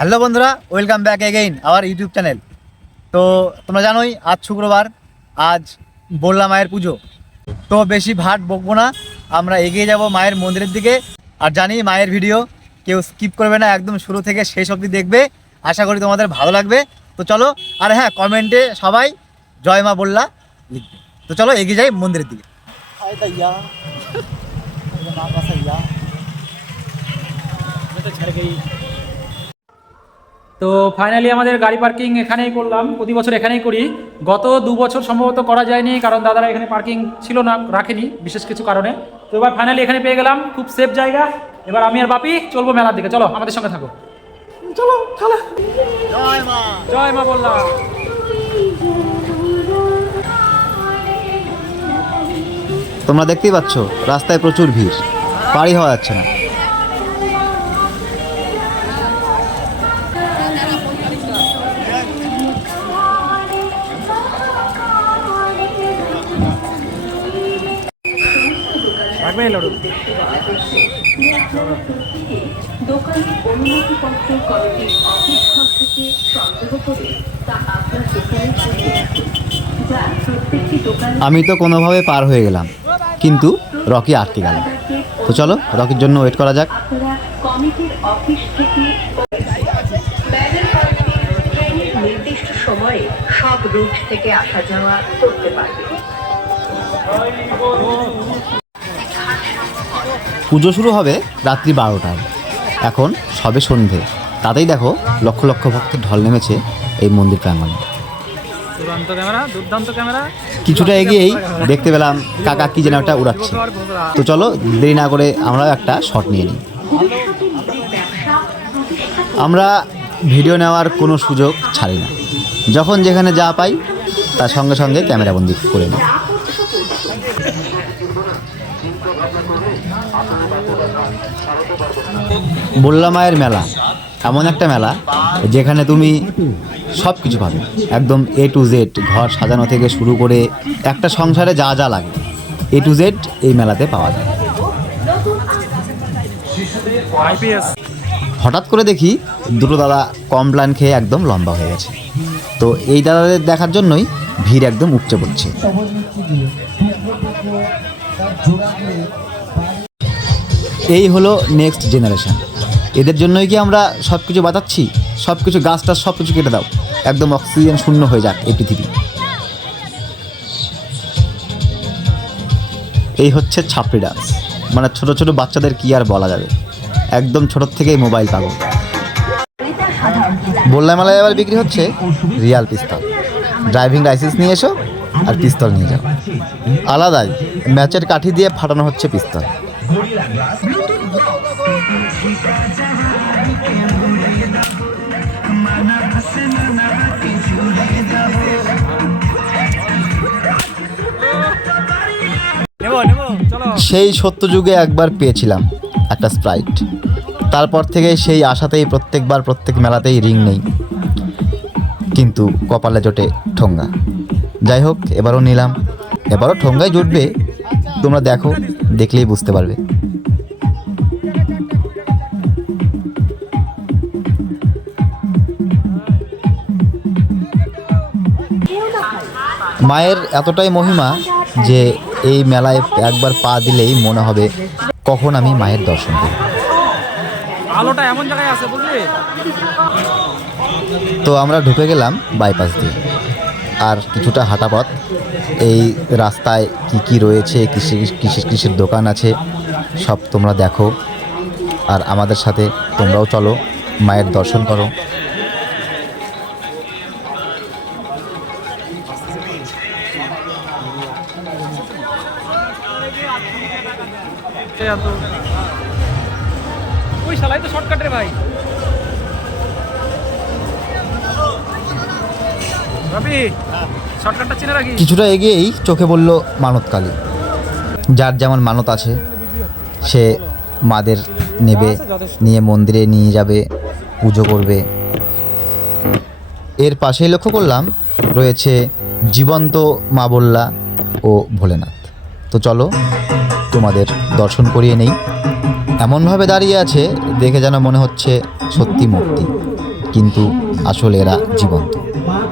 Hello বন্ধুরা welcome back again our YouTube channel. তো তোমরা জানোই আজ শুক্রবার আজ বললা মায়ের পুজো। তো বেশি ভাট বকবো না আমরা এগিয়ে যাব মায়ের মন্দিরের দিকে। আর জানি মায়ের ভিডিও কেউ স্কিপ করবে না একদম শুরু থেকে শেষ অবধি দেখবে। আশা করি তোমাদের ভালো লাগবে। তো চলো আর হ্যাঁ কমেন্টে সবাই জয় মা বললা লিখবে। তো চলো এগিয়ে যাই মন্দিরের দিকে। তো ফাইনালি আমাদের গাড়ি পার্কিং এখানেই করলাম। প্রতি বছর এখানেই করি। গত দু বছর সম্ভবত করা যায়নি কারণ দাদারা এখানে পার্কিং ছিল না রাখেনি বিশেষ কিছু কারণে। তো এবার ফাইনালি এখানে পেয়ে গেলাম খুব সেফ জায়গা। এবার আমি আর বাপি চলবো মেলার দিকে। চলো আমাদের সঙ্গে থাকো। চলো চলো জয় মা। জয় মা বললাম। তোমরা দেখতেই পাচ্ছ রাস্তায় প্রচুর ভিড়। পাড়ি হওয়া যাচ্ছে না। রাখবে লড়ু দোকানের অনুমতিপত্র কমিটির অফিস ঘর থেকে সংগ্রহ করে তা আপনার দোকানে যা প্রত্যেকটি দোকানে আমি তো কোনোভাবে পার হয়ে গেলাম কিন্তু রকি আটকে গেল। তো চলো রকির জন্য ওয়েট করা যাক। কমিটির অফিস থেকে ব্যানার করাতে ট্রেনের নির্দিষ্ট সময়ে সব রুট থেকে আসা যাওয়া করতে পারবে। পুজো শুরু হবে রাত্রি বারোটায়। এখন সবে সন্ধে। তাতেই দেখো লক্ষ লক্ষ ভক্তের ঢল নেমেছে এই মন্দির প্রাঙ্গণে। কিছুটা এগিয়েই দেখতে পেলাম কাকা কি যেন একটা উড়াচ্ছে। তো চলো দেরি না করে আমরাও একটা শট নিয়ে নিই। আমরা ভিডিও নেওয়ার কোনো সুযোগ ছাড়ি না যখন যেখানে যা পাই তার সঙ্গে সঙ্গে ক্যামেরা বন্দি করে নিই বললা মায়ের মেলা, এমন একটা মেলা যেখানে তুমি সব কিছু পাবে। একদম এ টু জেড ঘর সাজানো থেকে শুরু করে একটা সংসারে যা যা লাগে এ টু জেড এই মেলাতে পাওয়া যায়। হঠাৎ করে দেখি দুটো দাদা কমপ্লান খেয়ে একদম লম্বা হয়ে গেছে। তো এই দাদাদের দেখার জন্যই ভিড় একদম উপচে পড়ছে। এই হলো নেক্সট জেনারেশন এদের জন্যই কি আমরা সব কিছু বাঁচাচ্ছি? সব কিছু গাছ টাছ সব কিছু কেটে দাও। একদম অক্সিজেন শূন্য হয়ে যাক এই পৃথিবী। এই হচ্ছে ছাপড়ি ডান্স মানে ছোট ছোট বাচ্চাদের কি আর বলা যাবে? একদম ছোটোর থেকেই মোবাইল পাগল। বললাম মেলায় এবার বিক্রি হচ্ছে রিয়াল পিস্তল ড্রাইভিং লাইসেন্স নিয়ে এসো আর পিস্তল নিয়ে যাও। আলাদাই। ম্যাচের কাঠি দিয়ে ফাটানো হচ্ছে পিস্তল নেব নেব চলো। সেই সত্য যুগে একবার পেয়েছিলাম একটা স্প্রাইট তারপর থেকে সেই আশাতেই প্রত্যেকবার প্রত্যেক মেলাতেই রিং নেই। কিন্তু কপালে জোটে ঠোঙ্গা। যাই হোক এবারও নিলাম। এবারও ঠোঙ্গাই জুটবে তোমরা দেখো দেখলেই বুঝতে পারবে। মায়ের এতটাই মহিমা যে এই মেলায় একবার পা দিলেই মনে হবে কখন আমি মায়ের দর্শন করি আলোটা এমন জায়গায় আছে বুঝলি? তো আমরা ঢুকে গেলাম বাইপাস দিয়ে। আর কিছুটা হাঁটা পথ এই রাস্তায় কি কি রয়েছে কৃষি কৃষি কৃষির দোকান আছে, সব তোমরা দেখো। আর আমাদের সাথে তোমরাও চলো, মায়ের দর্শন করো। ওই শালাই তো শর্টকাট রে ভাই। কিছুটা এগিয়েই চোখে বলল মানতকালী যার যেমন মানত আছে, সে মাদের নেবে, নিয়ে মন্দিরে নিয়ে যাবে, পুজো করবে। এর পাশেই লক্ষ্য করলাম, রয়েছে জীবন্ত মা বল্লা ও ভোলেনাথ। তো চলো, তোমাদের দর্শন করিয়ে নেই। এমনভাবে দাঁড়িয়ে আছে, দেখে যেন মনে হচ্ছে সত্যি মূর্তি। কিন্তু আসলে এরা জীবন্ত।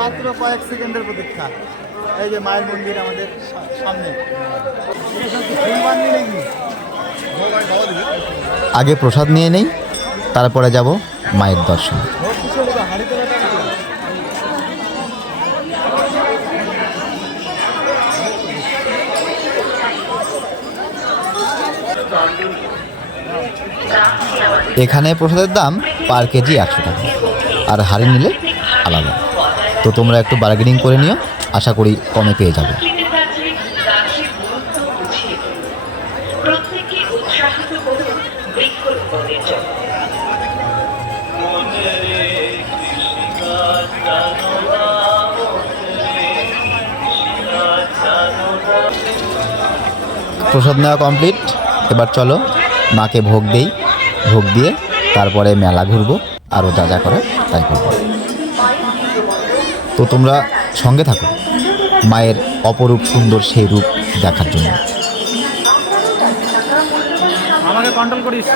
মাত্র কয়েক সেকেন্ডের প্রতীক্ষা। এই যে মায়ের মন্দির আমাদের সামনে। আগে প্রসাদ নিয়ে নেই, তারপরে যাব মায়ের দর্শন। এখানে প্রসাদের দাম পার কেজি একশো টাকা। আর হাড়ি নিলে আলাদা। তো তোমরা একটু বার্গেনিং করে নিও, আশা করি কমে পেয়ে যাবে। প্রসাদ নেওয়া কমপ্লিট এবার চলো মাকে ভোগ দেই। ভোগ দিয়ে তারপরে মেলা ঘুরবো, আরও যা যা করে তাই করব। তো তোমরা সঙ্গে থাকো, মায়ের অপরূপ সুন্দর সেই রূপ দেখার জন্য। আমাকে কন্ট্রোল করিস।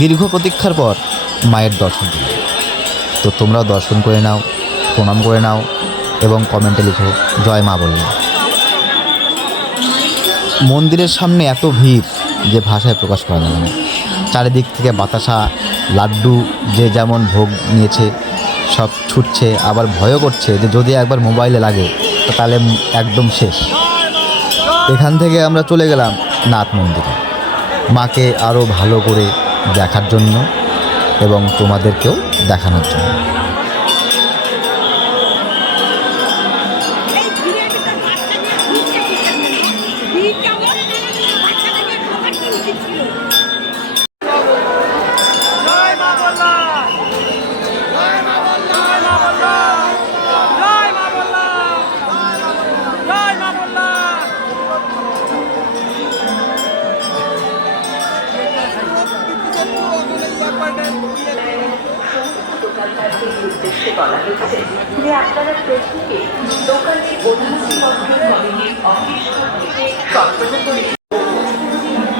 দীর্ঘ প্রতীক্ষার পর মায়ের দর্শন পেলাম। তো তোমরাও দর্শন করে নাও, প্রণাম করে নাও এবং কমেন্টে লিখো, জয় মা বললাম মন্দিরের সামনে এত ভিড় যে ভাষায় প্রকাশ করা যাবে না। চারিদিক থেকে বাতাসা, লাড্ডু, যে যেমন ভোগ নিয়েছে, সব ছুটছে, আবার ভয়ও করছে যে যদি একবার মোবাইলে লাগে তাহলে একদম শেষ। এখান থেকে আমরা চলে গেলাম নাথ মন্দিরে। মাকে আরও ভালো করে দেখার জন্য এবং তোমাদেরকেও দেখানোর জন্য।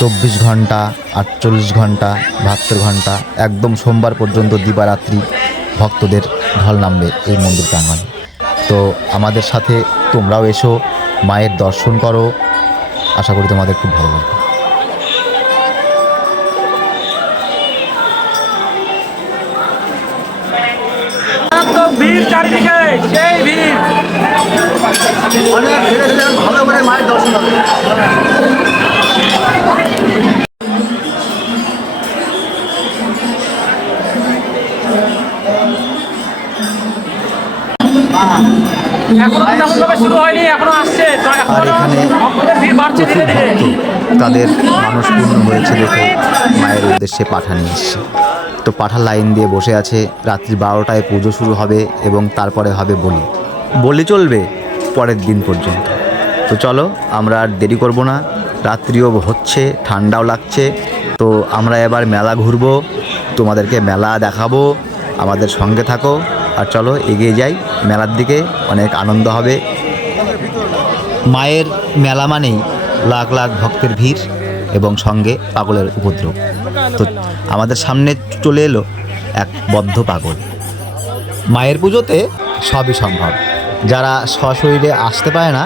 চব্বিশ ঘণ্টা আটচল্লিশ ঘণ্টা বাহাত্তর ঘণ্টা একদম সোমবার পর্যন্ত দিবারাত্রি ভক্তদের ঢল নামবে এই মন্দির প্রাঙ্গণে। তো আমাদের সাথে তোমরাও এসো মায়ের দর্শন করো। আশা করি তোমাদের খুব ভালো লাগবে। ভিড় চারিদিকে সেই ভিড়। ভালো করে মায়ের দর্শন হবে ধীরে ভক্ত তাদের মানুষ পূর্ণ হয়েছে দেখে মায়ের উদ্দেশ্যে পাঠা নিয়ে এসছে। তো পাঠা লাইন দিয়ে বসে আছে রাত্রি বারোটায় পুজো শুরু হবে এবং তারপরে হবে বলি। বলি চলবে পরের দিন পর্যন্ত। তো চলো আমরা আর দেরি করব না। রাত্রিও হচ্ছে ঠান্ডাও লাগছে। তো আমরা এবার মেলা ঘুরবো তোমাদেরকে মেলা দেখাবো। আমাদের সঙ্গে থাকো। আর চলো এগিয়ে যাই। মেলার দিকে অনেক আনন্দ হবে। মায়ের মেলা মানেই লাখ লাখ ভক্তের ভিড় এবং সঙ্গে পাগলের উপদ্রব। তো আমাদের সামনে চলে এলো এক বদ্ধ পাগল। মায়ের পুজোতে সবই সম্ভব। যারা সশরীরে আসতে পারে না,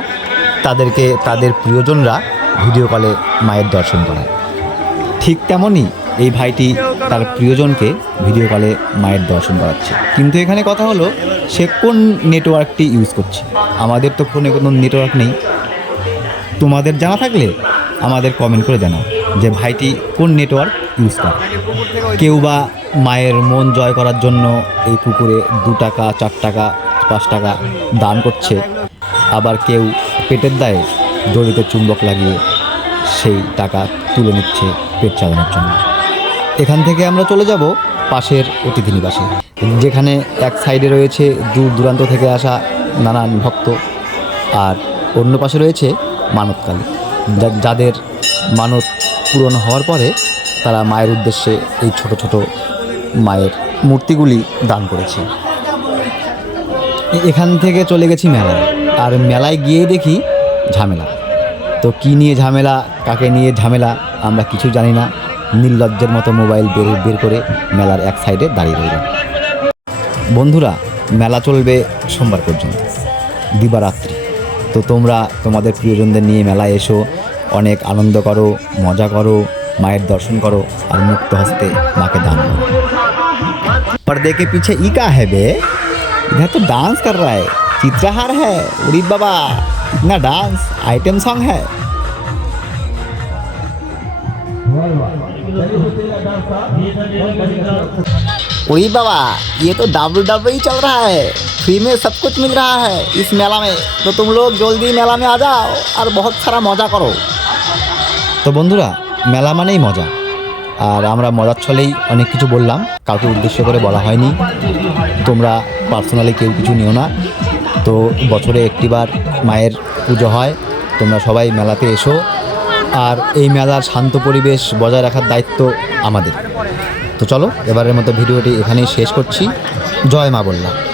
তাদেরকে তাদের প্রিয়জনরা ভিডিও কলে মায়ের দর্শন করায়। ঠিক তেমনই এই ভাইটি তার প্রিয়জনকে ভিডিও কলে মায়ের দর্শন করাচ্ছে। কিন্তু এখানে কথা হলো, সে কোন নেটওয়ার্কটি ইউজ করছে? আমাদের তো ফোনে কোনো নেটওয়ার্ক নেই। তোমাদের জানা থাকলে আমাদের কমেন্ট করে জানাও যে ভাইটি কোন নেটওয়ার্ক ইউজ করে। কেউ বা মায়ের মন জয় করার জন্য এই পুকুরে দু টাকা, চার টাকা, পাঁচ টাকা দান করছে। আবার কেউ পেটের দায়ে দড়িতে চুম্বক লাগিয়ে সেই টাকা তুলে নিচ্ছে পেট চালানোর জন্য। এখান থেকে আমরা চলে যাব পাশের অতিথি নিবাসে, যেখানে এক সাইডে রয়েছে দূর দূরান্ত থেকে আসা নানান ভক্ত আর অন্য পাশে রয়েছে মানতকালী যাদের মানত পূরণ হওয়ার পরে তারা মায়ের উদ্দেশ্যে এই ছোট ছোট মায়ের মূর্তিগুলি দান করেছে। এখান থেকে চলে গেছি মেলায়, আর মেলায় গিয়ে দেখি ঝামেলা। তো কি নিয়ে ঝামেলা, কাকে নিয়ে ঝামেলা আমরা কিছু জানি না। নির্লজ্জের মতো মোবাইল বের বের করে মেলার এক সাইডে দাঁড়িয়ে রইলাম বন্ধুরা মেলা চলবে সোমবার পর্যন্ত দিবারাত্রি তো তোমরা তোমাদের প্রিয়জনদের নিয়ে মেলায় এসো অনেক আনন্দ করো মজা করো মায়ের দর্শন করো আর মুক্ত হস্তে মাকে দান করো पर्दे के पीछे ई का है बे इधर तो डांस कर रहा है चित्रहार है उड़ी बाबा इतना डांस आइटम सॉन्ग है उड़ी बाबा ये तो डब्ल्यू डब्ल्यू चल रहा है फ्री में सब कुछ मिल रहा है इस मेला में तो तुम लोग जल्दी मेला में आ जाओ और बहुत सारा मजा करो তো বন্ধুরা মেলা মানেই মজা আর আমরা মজার ছলেই অনেক কিছু বললাম কাউকে উদ্দেশ্য করে বলা হয়নি তোমরা পার্সোনালি কেউ কিছু নিও না তো বছরে একটিবার মায়ের পুজো হয় তোমরা সবাই মেলাতে এসো আর এই মেলার শান্ত পরিবেশ বজায় রাখার দায়িত্ব আমাদের। তো চলো, এবারের মতো ভিডিওটি এখানেই শেষ করছি। জয় মা বললাম।